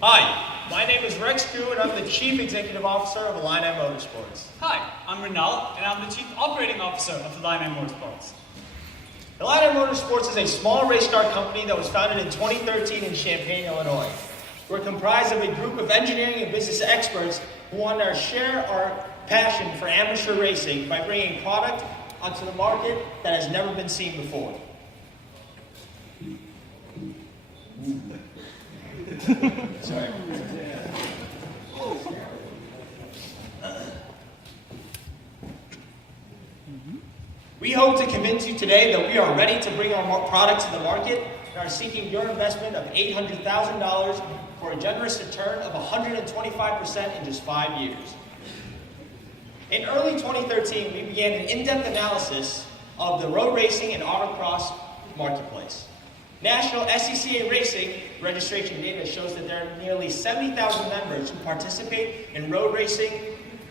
Hi, my name is Rex Crew and I'm the Chief Executive Officer of Illini Motorsports. Hi, I'm Renal and I'm the Chief Operating Officer of Illini Motorsports. Illini Motorsports is a small race car company that was founded in 2013 in Champaign, Illinois. We're comprised of a group of engineering and business experts who want to share our passion for amateur racing by bringing product onto the market that has never been seen before. Sorry. We hope to convince you today that we are ready to bring our product to the market and are seeking your investment of $800,000 for a generous return of 125% in just 5 years. In early 2013, we began an in-depth analysis of the road racing and autocross marketplace. National FSAE racing registration data shows that there are nearly 70,000 members who participate in road racing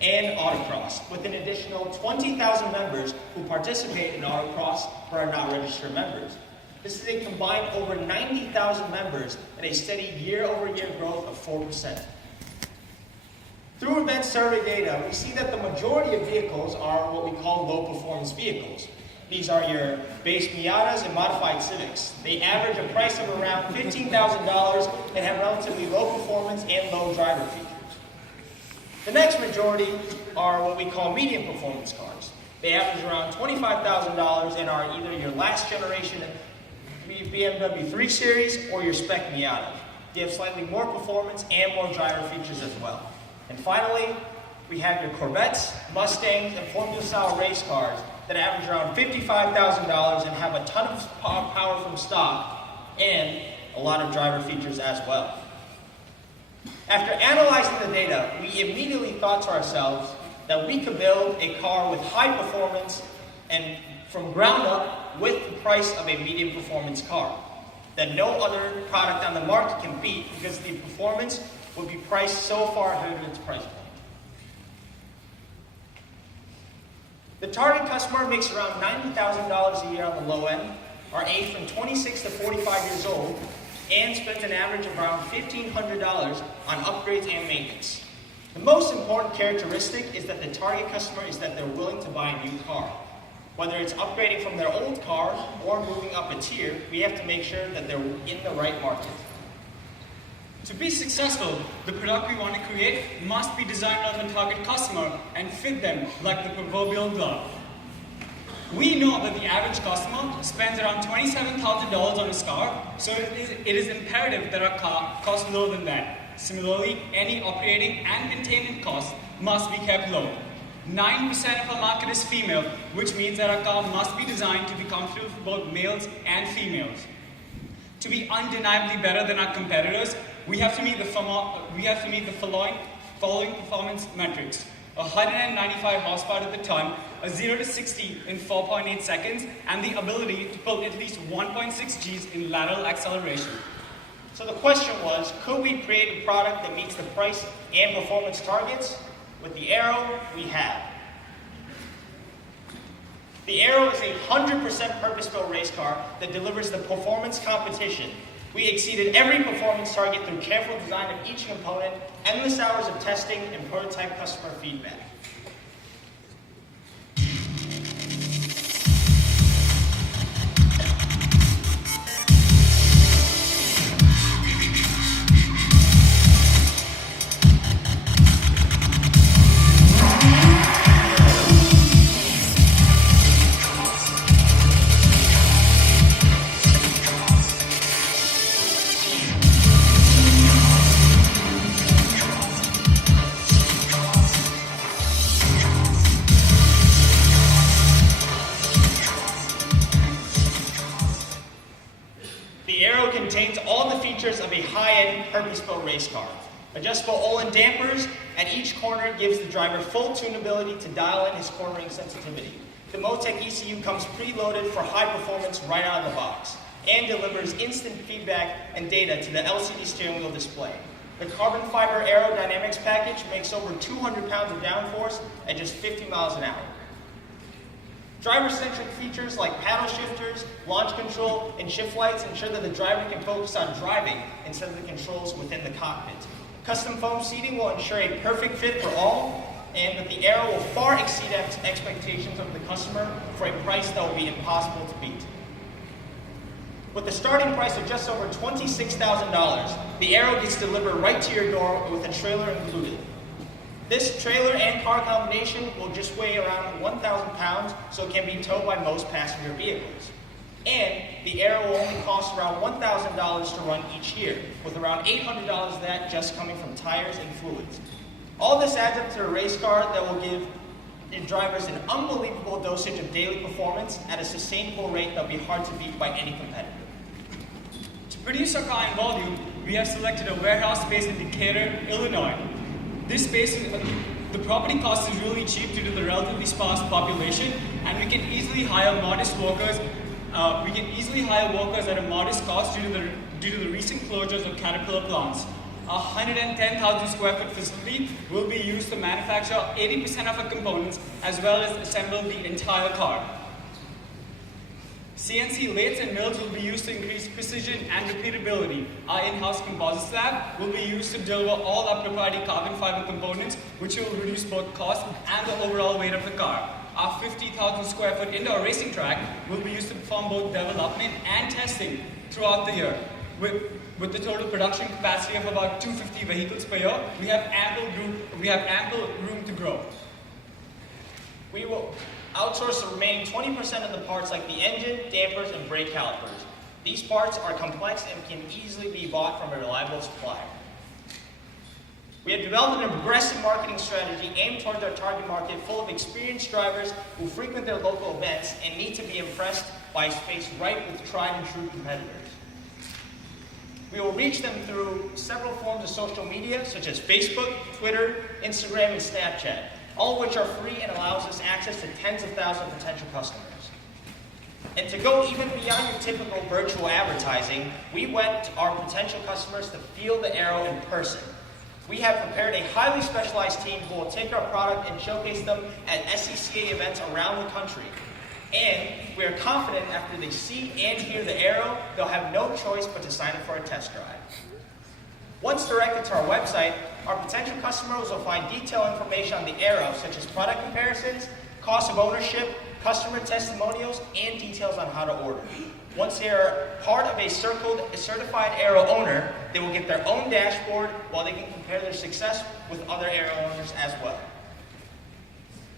and autocross, with an additional 20,000 members who participate in autocross but are not registered members. This is a combined over 90,000 members and a steady year-over-year growth of 4%. Through event survey data, we see that the majority of vehicles are what we call low-performance vehicles. These are your base Miatas and modified Civics. They average a price of around $15,000 and have relatively low performance and low driver features. The next majority are what we call medium performance cars. They average around $25,000 and are either your last generation BMW 3 Series or your spec Miata. They have slightly more performance and more driver features as well. And finally, we have your Corvettes, Mustangs, and Formula-style race cars that average around $55,000 and have a ton of power from stock and a lot of driver features as well. After analyzing the data, we immediately thought to ourselves that we could build a car with high performance and from ground up with the price of a medium performance car that no other product on the market can beat because the performance would be priced so far ahead of its price point. The target customer makes around $90,000 a year on the low end, are aged from 26 to 45 years old, and spends an average of around $1,500 on upgrades and maintenance. The most important characteristic is that the target customer is that they're willing to buy a new car. Whether it's upgrading from their old car or moving up a tier, we have to make sure that they're in the right market. To be successful, the product we want to create must be designed around the target customer and fit them like the proverbial glove. We know that the average customer spends around $27,000 on his car, so it is imperative that our car costs lower than that. Similarly, any operating and maintenance costs must be kept low. 9% of our market is female, which means that our car must be designed to be comfortable for both males and females. To be undeniably better than our competitors, we have to meet the following performance metrics: 195 horsepower to the ton, a 0 to 60 in 4.8 seconds, and the ability to pull at least 1.6 Gs in lateral acceleration. So the question was, could we create a product that meets the price and performance targets? With the Aero, we have. The Aero is a 100% purpose-built race car that delivers the performance competition. We exceeded every performance target through careful design of each component, endless hours of testing, and prototype customer feedback. The Aero contains all the features of a high-end purpose-built race car. Adjustable Olin dampers at each corner gives the driver full tunability to dial in his cornering sensitivity. The Motec ECU comes preloaded for high performance right out of the box and delivers instant feedback and data to the LCD steering wheel display. The carbon fiber aerodynamics package makes over 200 pounds of downforce at just 50 miles an hour. Driver-centric features like paddle shifters, sensors, launch control, and shift lights ensure that the driver can focus on driving instead of the controls within the cockpit. Custom foam seating will ensure a perfect fit for all, and that the Aero will far exceed expectations of the customer for a price that will be impossible to beat. With a starting price of just over $26,000, the Aero gets delivered right to your door with a trailer included. This trailer and car combination will just weigh around 1,000 pounds, so it can be towed by most passenger vehicles. And the Aero will only cost around $1,000 to run each year, with around $800 of that just coming from tires and fluids. All this adds up to a race car that will give drivers an unbelievable dosage of daily performance at a sustainable rate that will be hard to beat by any competitor. To produce our car in volume, we have selected a warehouse space in Decatur, Illinois. This space, the property cost is really cheap due to the relatively sparse population, and we can easily hire workers at a modest cost due to the recent closures of Caterpillar plants. A 110,000 square foot facility will be used to manufacture 80% of our components as well as assemble the entire car. CNC lathes and mills will be used to increase precision and repeatability. Our in-house composite lab will be used to deliver all our proprietary carbon fiber components, which will reduce both cost and the overall weight of the car. Our 50,000 square foot indoor racing track will be used to perform both development and testing throughout the year. With the total production capacity of about 250 vehicles per year, we have ample room to grow. We will outsource the remaining 20% of the parts like the engine, dampers, and brake calipers. These parts are complex and can easily be bought from a reliable supplier. We have developed an aggressive marketing strategy aimed towards our target market full of experienced drivers who frequent their local events and need to be impressed by a space ripe with tried and true competitors. We will reach them through several forms of social media such as Facebook, Twitter, Instagram, and Snapchat, all of which are free and allows us access to tens of thousands of potential customers. And to go even beyond your typical virtual advertising, we want our potential customers to feel the Aero in person. We have prepared a highly specialized team who will take our product and showcase them at FSAE events around the country. And we are confident after they see and hear the Aero, they'll have no choice but to sign up for a test drive. Once directed to our website, our potential customers will find detailed information on the Aero, such as product comparisons, cost of ownership, customer testimonials, and details on how to order. Once they are part of a certified Aero owner, they will get their own dashboard while they can compare their success with other Aero owners as well.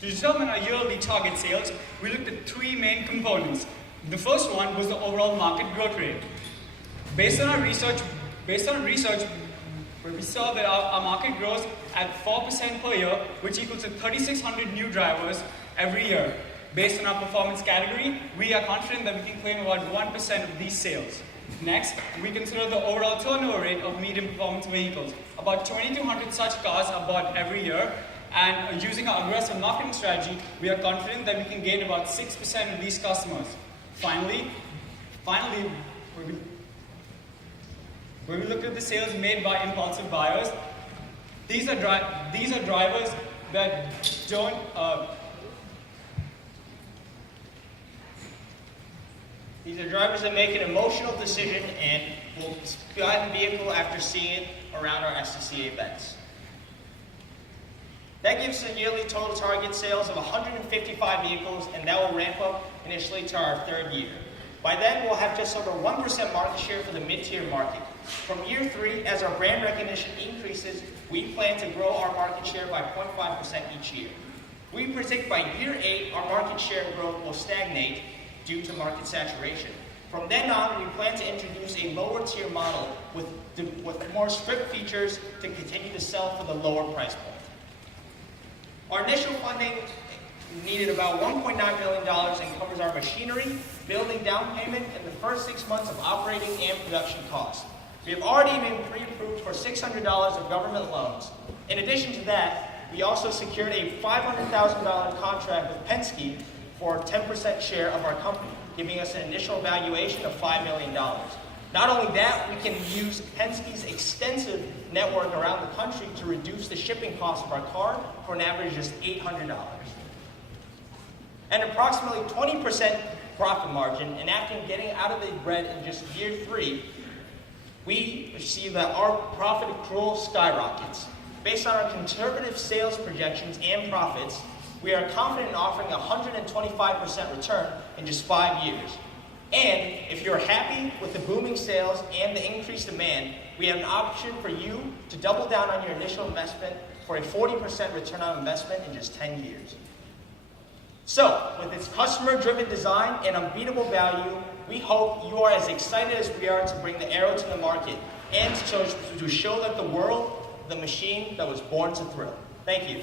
To determine our yearly target sales, we looked at three main components. The first one was the overall market growth rate. Based on research, where we saw that our market grows at 4% per year, which equals to 3,600 new drivers every year. Based on our performance category, we are confident that we can claim about 1% of these sales. Next, we consider the overall turnover rate of medium performance vehicles. About 2,200 such cars are bought every year, and using our aggressive marketing strategy, we are confident that we can gain about 6% of these customers. Finally, when we look at the sales made by impulsive buyers, these are drivers that don't. These are drivers that make an emotional decision and will buy the vehicle after seeing it around our FSAE events. That gives us a yearly total target sales of 155 vehicles, and that will ramp up initially to our third year. By then, we'll have just over 1% market share for the mid-tier market. From year 3, as our brand recognition increases, we plan to grow our market share by 0.5% each year. We predict by year 8, our market share growth will stagnate due to market saturation. From then on, we plan to introduce a lower tier model with more strict features to continue to sell for the lower price point. Our initial funding needed about $1.9 million and covers our machinery, building down payment, and the first 6 months of operating and production costs. We have already been pre-approved for $600 of government loans. In addition to that, we also secured a $500,000 contract with Penske for a 10% share of our company, giving us an initial valuation of $5 million. Not only that, we can use Penske's extensive network around the country to reduce the shipping cost of our car for an average of just $800. And approximately 20% profit margin, and after getting out of the red in just year 3, we see that our profit accrual skyrockets. Based on our conservative sales projections and profits, we are confident in offering a 125% return in just 5 years. And if you're happy with the booming sales and the increased demand, we have an option for you to double down on your initial investment for a 40% return on investment in just 10 years. So, with its customer-driven design and unbeatable value, we hope you are as excited as we are to bring the Aero to the market and to show that the world the machine that was born to thrill. Thank you.